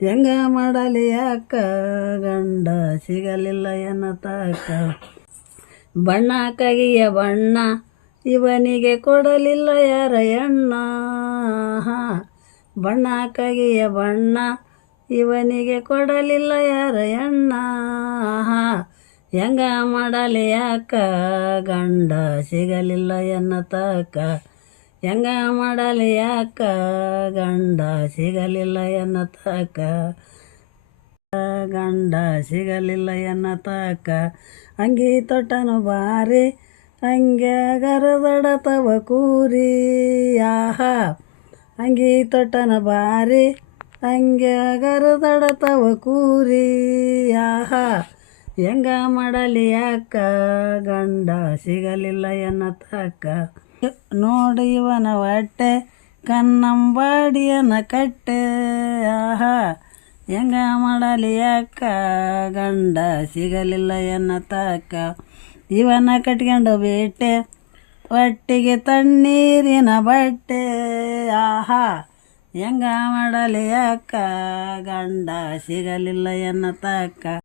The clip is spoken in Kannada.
ಹೆಂಗ ಮಾಡಲಿ ಯಾಕ ಗಂಡ ಸಿಗಲಿಲ್ಲ ಎನ್ನತಾಕ. ಬಣ್ಣ ಕಗಿಯ ಬಣ್ಣ ಇವನಿಗೆ ಕೊಡಲಿಲ್ಲ ಯಾರ ಎಣ್ಣ. ಬಣ್ಣ ಕಗಿಯ ಬಣ್ಣ ಇವನಿಗೆ ಕೊಡಲಿಲ್ಲ ಯಾರ ಎಣ್ಣ. ಹೆಂಗ ಮಾಡಲಿ ಯಾಕ ಗಂಡ ಸಿಗಲಿಲ್ಲ ಎನ್ನತಾಕ. ಹೆಂಗ ಮಾಡಲಿ ಯಾಕ ಗಂಡ ಸಿಗಲಿಲ್ಲ ಎನ್ನತಾಕ. ಗಂಡ ಸಿಗಲಿಲ್ಲ ಎನ್ನತಾಕ. ಅಂಗಿ ತೊಟ್ಟನು ಬಾರಿ ಅಂಗ್ಯಾಗರದಡತವ ಕೂರಿ. ಅಂಗಿ ತೊಟ್ಟನ ಬಾರಿ ಅಂಗ್ಯಾಗರದಡತವ ಕೂರಿ. ಹೆಂಗ ಮಾಡಲಿ ಯಾಕ ಗಂಡ ಸಿಗಲಿಲ್ಲ ಎನ್ನತಾಕ. ನೋಡಿ ಇವನ ಹೊಟ್ಟೆ ಕನ್ನಂಬಾಡಿಯನ ಕಟ್ಟೆ. ಹೆಂಗ ಮಾಡಲಿ ಯಾಕ ಗಂಡ ಸಿಗಲಿಲ್ಲ ಎನ್ನತಾಕ. ಇವನ ಕಟ್ಕೊಂಡು ಬಿಟ್ಟೆ ಒಟ್ಟಿಗೆ ತಣ್ಣೀರಿನ ಬಟ್ಟೆ. ಹೆಂಗ ಮಾಡಲಿ ಯಾಕ ಗಂಡ ಸಿಗಲಿಲ್ಲ ಎನ್ನತಾಕ.